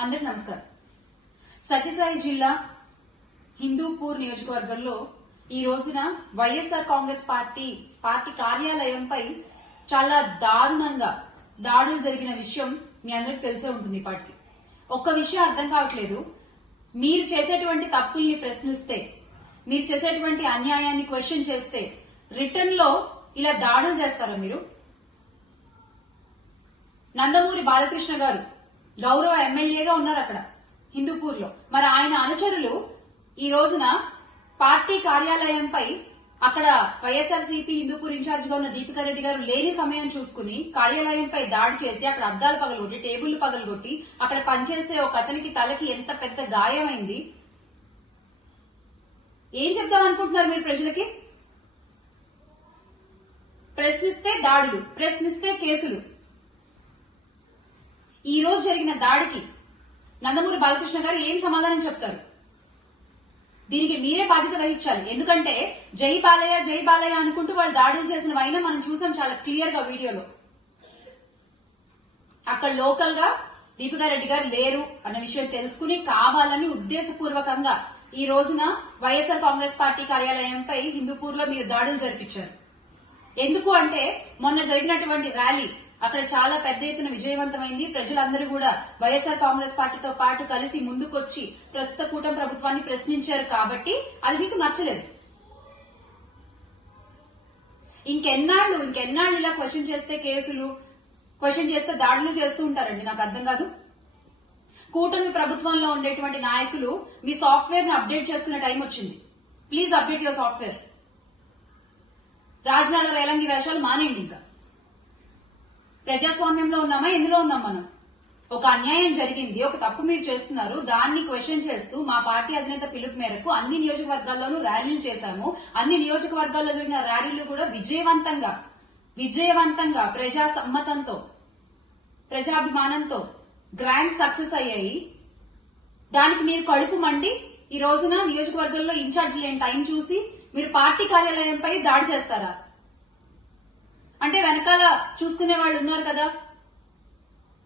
అందరికి నమస్కారం. సత్యసాయి జిల్లా హిందూపూర్ నియోజకవర్గంలో ఈ రోజున వైఎస్ఆర్ కాంగ్రెస్ పార్టీ కార్యాలయంపై చాలా దారుణంగా దాడులు జరిగిన విషయం మీ అందరికి తెలిసే ఉంటుంది. పార్టీ ఒక్క విషయం అర్థం కావట్లేదు. మీరు చేసేటువంటి తప్పుల్ని ప్రశ్నిస్తే, మీరు చేసేటువంటి అన్యాయాన్ని క్వశ్చన్ చేస్తే రిటర్న్ లో ఇలా దాడులు చేస్తారా మీరు? నందమూరి బాలకృష్ణ గారు గౌరవ ఎమ్మెల్యేగా ఉన్నారు అక్కడ హిందూపూర్ లో. మరి ఆయన అనుచరులు ఈ రోజున పార్టీ కార్యాలయంపై అక్కడ వైఎస్ఆర్సీపీ హిందూపూర్ ఇన్ఛార్జ్ గా ఉన్న దీపికా రెడ్డి గారు లేని సమయం చూసుకుని కార్యాలయంపై దాడి చేసి అక్కడ అద్దాలు పగలగొట్టి, టేబుల్ పగలగొట్టి, అక్కడ పనిచేసే ఒక అతనికి తలకి ఎంత పెద్ద గాయమైంది. ఏం చెప్దాం అనుకుంటున్నారు మీరు ప్రజలకి? ప్రశ్నిస్తే దాడులు, ప్రశ్నిస్తే కేసులు. ఈ రోజు జరిగిన దాడికి నందమూరి బాలకృష్ణ గారు ఏం సమాధానం చెప్తారు? దీనికి మీరే బాధ్యత వహించాలి. ఎందుకంటే జై బాలయ్య జై బాలయ్య అనుకుంటూ వాళ్ళు దాడులు చేసిన వైన మనం చూసాం చాలా క్లియర్ గా వీడియోలో. అక్కడ లోకల్ గా దీపికా రెడ్డి గారు లేరు అన్న విషయం తెలుసుకుని కావాలని ఉద్దేశపూర్వకంగా ఈ రోజున వైఎస్ఆర్ కాంగ్రెస్ పార్టీ కార్యాలయంపై హిందూపూర్ లో మీరు దాడులు జరిపించారు. ఎందుకు అంటే మొన్న జరిగినటువంటి ర్యాలీ అక్కడ చాలా పెద్ద ఎత్తున విజయవంతమైంది. ప్రజలందరూ కూడా వైఎస్ఆర్ కాంగ్రెస్ పార్టీతో పాటు కలిసి ముందుకొచ్చి ప్రస్తుత కూటమి ప్రభుత్వాన్ని ప్రశ్నించారు కాబట్టి అది మీకు నచ్చలేదు. ఇంకెన్నాళ్ళు ఇలా క్వశ్చన్ చేస్తే కేసులు, క్వశ్చన్ చేస్తే దాడులు చేస్తూ ఉంటారండి? నాకు అర్థం కాదు. కూటమి ప్రభుత్వంలో ఉండేటువంటి నాయకులు మీ సాఫ్ట్వేర్ ని అప్డేట్ చేసుకునే టైం వచ్చింది. Please update your software. Rajanala Relangi వేషాలు మానేయండి. ఇంకా ప్రజాస్వామ్యంలో ఉన్నామా? ఎందులో ఉన్నాం మనం? ఒక అన్యాయం జరిగింది, ఒక తప్పు మీరు చేస్తున్నారు, దాన్ని క్వశ్చన్ చేస్తూ మా పార్టీ అధినేత పిలుపు మేరకు అన్ని నియోజకవర్గాల్లోనూ ర్యాలీలు చేశాము. అన్ని నియోజకవర్గాల్లో జరిగిన ర్యాలీలు కూడా విజయవంతంగా ప్రజా సమ్మతంతో, ప్రజాభిమానంతో గ్రాండ్ సక్సెస్ అయ్యాయి. దానికి మీరు కడుపు మండి ఈ రోజున నియోజకవర్గంలో ఇన్ఛార్జ్ లేని టైం చూసి మీరు పార్టీ కార్యాలయంపై దాడి చేస్తారా? అంటే వెనకాల చూసుకునే వాళ్ళు ఉన్నారు కదా,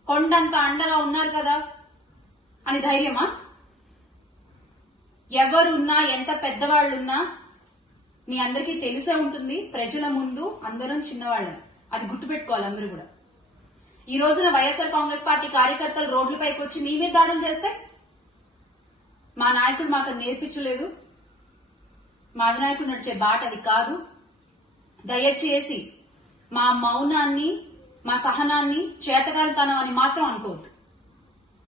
కొండంత అండగా ఉన్నారు కదా అని ధైర్యమా? ఎవరున్నా, ఎంత పెద్దవాళ్లున్నా మీ అందరికీ తెలిసే ఉంటుంది. ప్రజల ముందు అందరం చిన్నవాళ్ళం, అది గుర్తుపెట్టుకోవాలి అందరూ కూడా. ఈ రోజున వైఎస్ఆర్ కాంగ్రెస్ పార్టీ కార్యకర్తలు రోడ్లపైకి వచ్చి మీ మీద దాడులు చేస్తే మా నాయకుడు మాకు నేర్పించలేదు, మా అధినాయకుడు నడిచే బాట అది కాదు. దయచేసి మా మౌనాన్ని, మా సహనాన్ని చేతకానితనం అని మాత్రం అనుకోవద్దు.